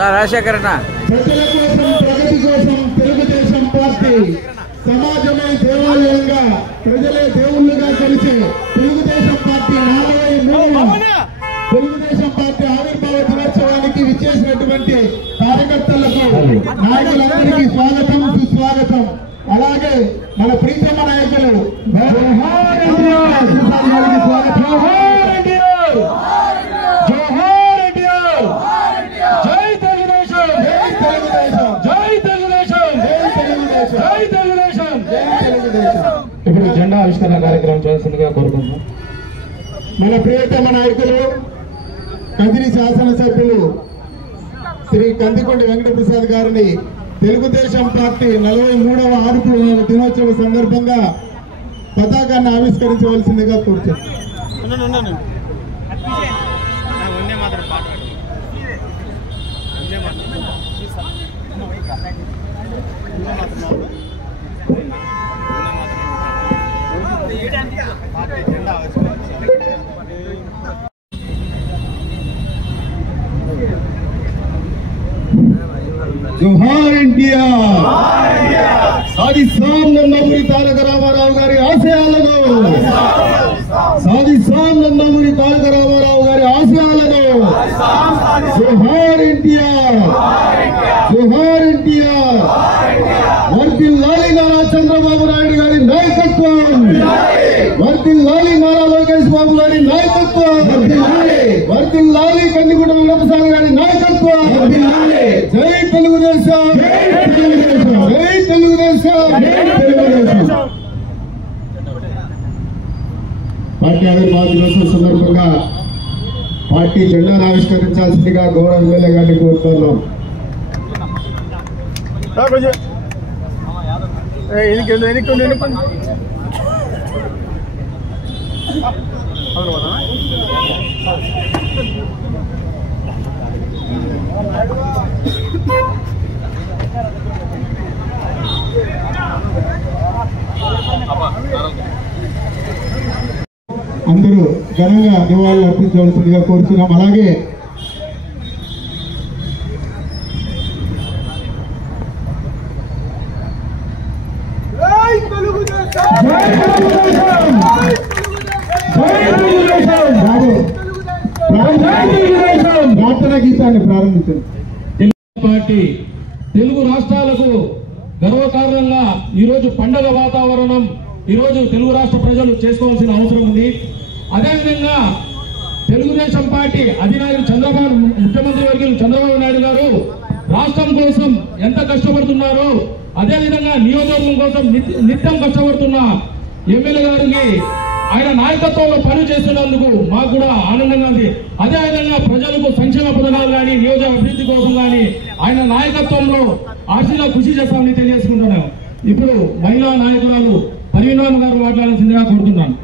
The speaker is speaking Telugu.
రాజశేఖర్ అన్న ప్రజల కోసం ప్రగతి కోసం తెలుగుదేశం పార్టీ సమాజమే దేవాలయంగా ప్రజలే దేవుళ్ళుగా కలిసి తెలుగుదేశం పార్టీ 43వ తెలుగుదేశం పార్టీ ఆవిర్భావ దినోత్సవానికి విచ్చేసినటువంటి కార్యకర్తలకు నాయకులందరికీ స్వాగతం సుస్వాగతం. అలాగే మన ప్రీతమ నాయకులు ఇప్పుడు జెండా ఆవిష్కరణ కార్యక్రమం చేయాల్సిందిగా కోరుకుంటున్నాం. మన ప్రియతమ నాయకులు కదిరి శాసనసభ్యులు శ్రీ కందికొండ వెంకటప్రసాద్ గారిని తెలుగుదేశం పార్టీ 43వ ఆవిర్భావ దినోత్సవ సందర్భంగా పతాకాన్ని ఆవిష్కరించవలసిందిగా కోరుతున్నాం. జోహార్ ఎన్టీఆర్, సాధిస్తాం నందమూరి తారక రామారావు గారి ఆశయాలను, సాధిస్తాం నందమూరి తారక రామారావు గారి ఆశయాలను. జోహార్ ఎన్టీఆర్, జోహార్ ఎన్టీఆర్. వర్ధిల్లాలి నారా చంద్రబాబు నాయుడు గారి నాయకత్వం, వర్ధిల్లాలి నారా లోకేష్ బాబు గారి నాయకత్వం, వర్ధిల్లాలి కందికొండ వెంకటప్రసాద్ గారి నాయకత్వం. జై తెలుగుదేశం, జై తెలుగుదేశం. పార్టీ ఆవిర్భావ దినోత్సవం సందర్భంగా పార్టీ జెండాను ఆవిష్కరించాల్సిందిగా గౌరవ ఎమ్మెల్యే గారిని కోరుతున్నాం. అందరూ ఘనంగా నివాళులు అర్పించవలసిందిగా కోరుతున్నాం. అలాగే ప్రార్థన గీతాన్ని ప్రారంభించారు. పార్టీ తెలుగు రాష్ట్రాలకు గర్వకారణంగా ఈరోజు పండగ వాతావరణం ఈరోజు తెలుగు రాష్ట్ర ప్రజలు చేసుకోవాల్సిన అవసరం ఉంది. అదేవిధంగా తెలుగుదేశం పార్టీ అధినాయకుడు చంద్రబాబు, ముఖ్యమంత్రి వర్యులు చంద్రబాబు నాయుడు గారు రాష్ట్రం కోసం ఎంత కష్టపడుతున్నారో, అదేవిధంగా నియోజకవర్గం కోసం నిత్యం కష్టపడుతున్న ఎమ్మెల్యే గారికి ఆయన నాయకత్వంలో పని చేస్తున్నందుకు మాకు కూడా ఆనందంగా ఉంది. అదేవిధంగా ప్రజలకు సంక్షేమ పథకాలు కానీ నియోజక అభివృద్ధి కోసం కానీ ఆయన నాయకత్వంలో ఆశగా కృషి చేస్తామని తెలియజేసుకుంటున్నాం. ఇప్పుడు మహిళా నాయకురాలు పరిణామ గారు మాట్లాడాల్సిందిగా కోరుతున్నాను.